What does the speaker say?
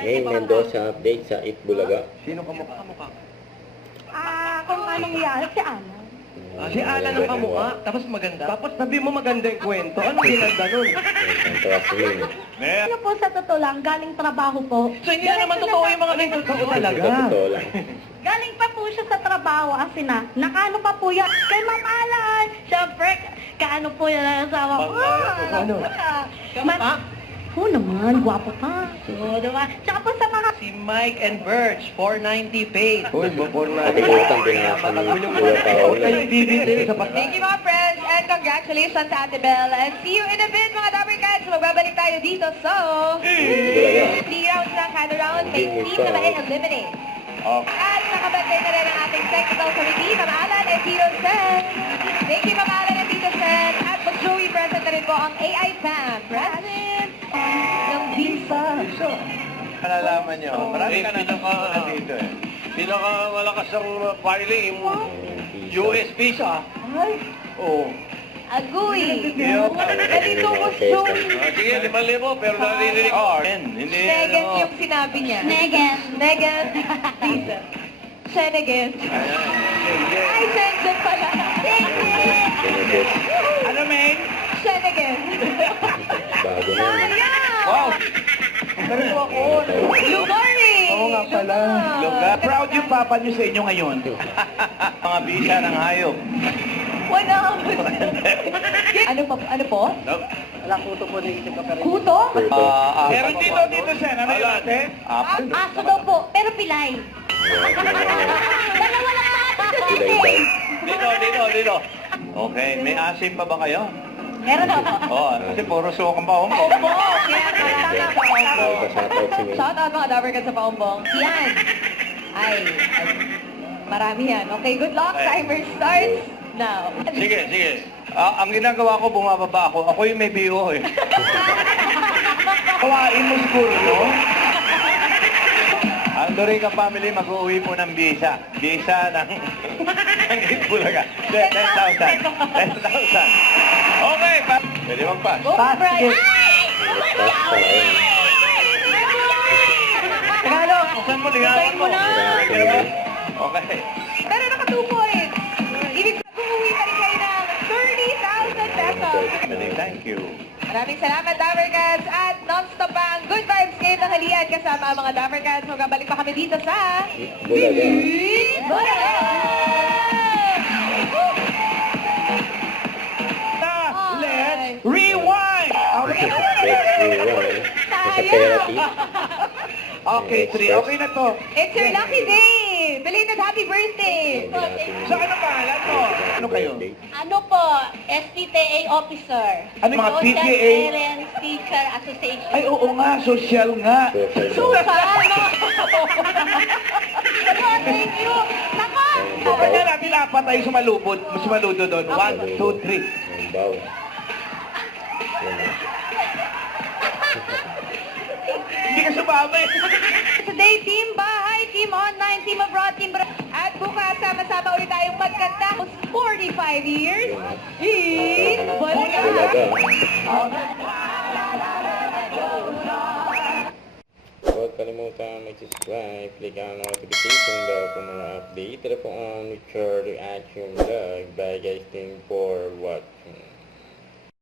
Ngayon, Mendoza update sa Itbulaga. Sino kamukha? Kung anong yan, si Ana. Si Alan ang kamukha, tapos maganda. Tapos sabi mo maganda yung kwento. Anong ginanda nun? Ang Traslin. Ano po sa totoo lang, galing trabaho po. So hindi na naman totoo yung mga totoo talaga. Totoo lang. Galing pa po siya sa trabaho, kasi nakano pa po yan kay Ma'am Alan. Siyempre, kaano po yan ang asawa ko. Ano? Kamukha? Oo naman, gwapo ka. Oo, diba? Tsaka po sa mga... Si Mike and Birch, 490 paid. Uy, Nakikita ang binasa ni Kuya Paolo. Thank you mga friends and congratulations Ate Belle and see you in a bit mga Dapper Cats. Magbabalik tayo dito so... Itbulaga. 3 rounds lang kada round, may team na ma-eliminate. At nakabantay na rin ang ating technical committee, Ma'am Alan and Tito Sen. Thank you Ma'am Alan and Tito Sen. At mag-Joey present na rin po ang AI Fam. Present ng Visa. Nalalaman nyo. Marami ka na dito eh. Pinakamalakas ang filing yung US visa. Oo. Agoy. Yo. Nandito po Joey. Sige, 5,000 pero naririnig ko. Hindi. Negan yung sinabi niya. Negan. Negan. Visa. Senegan. Ay, Senegan pala. Benedict. Ano, May? Senegan. Bago na yun. Sayang. Wow! Pero ako. Lugar eh. Oo nga pala. Lugar. Proud yung papa nyo sa inyo ngayon. Mga bisa ng hayop. Wala. Ano po? Wala kuto po na isip ka pero. Kuto? Meron dito, Sen. Ano yun natin? Aso daw po, pero pilay. Dalawa lang mga Pilay daw. Dito. Okay, may asim pa ba kayo? Meron ako. Oo, kasi puro sukang pa Opo. Kaya tama sa paumbong. Shoutout si May. Shout out mga Dapper Cats sa paumbong. Yan. Ay. Marami yan. Okay, good luck. Timer starts now. Sige. Ang ginagawa ko, bumababa ako. Ako yung may BO eh. Kawain mo siguro, no? Ang Dorica family mag-uwi po ng visa. Visa ng Itbulaga. 10,000. 10,000. Okay, pwede mag-pass. Go, Brian. Pass pala yun. Tagalog. Buksan mo, lingawan mo. Okay. Pero naka 2 points. Ibig sabihin, umuwi pa rin kayo ng 30,000 pesos. Thank you. Maraming salamat, Dapper Cats. At non-stop pa ang good vibes ngayon ng halian kasama ang mga Dapper Cats. Magbabalik pa kami dito sa... Bulaga. Bulaga! Let's rewind! Let's rewind. Sa therapy. Okay, 3. Okay na to. It's your lucky day! Belated happy birthday! Sa ano pangalan mo? Ano kayo? Ano po, SPTA officer. Ano mga Social PTA? Parents Teacher Association. Ay, oo nga, social nga. Social Ano? Thank you. Nako! Kanya natin apat tayo sumalubod. Sumaludo doon. 1, 2, 3. Ang baw. Hindi ka sumabay. Today, team bahay, team online, team abroad, team abroad. At bukas, sama-sama ulit tayong magkanta. 45 years in Bulaga. Bulaga. Huwag kalimutan mag-subscribe, click ang notification bell for mga update. Tara po ang Richard Reaction Vlog. Bye guys, thank you for watching.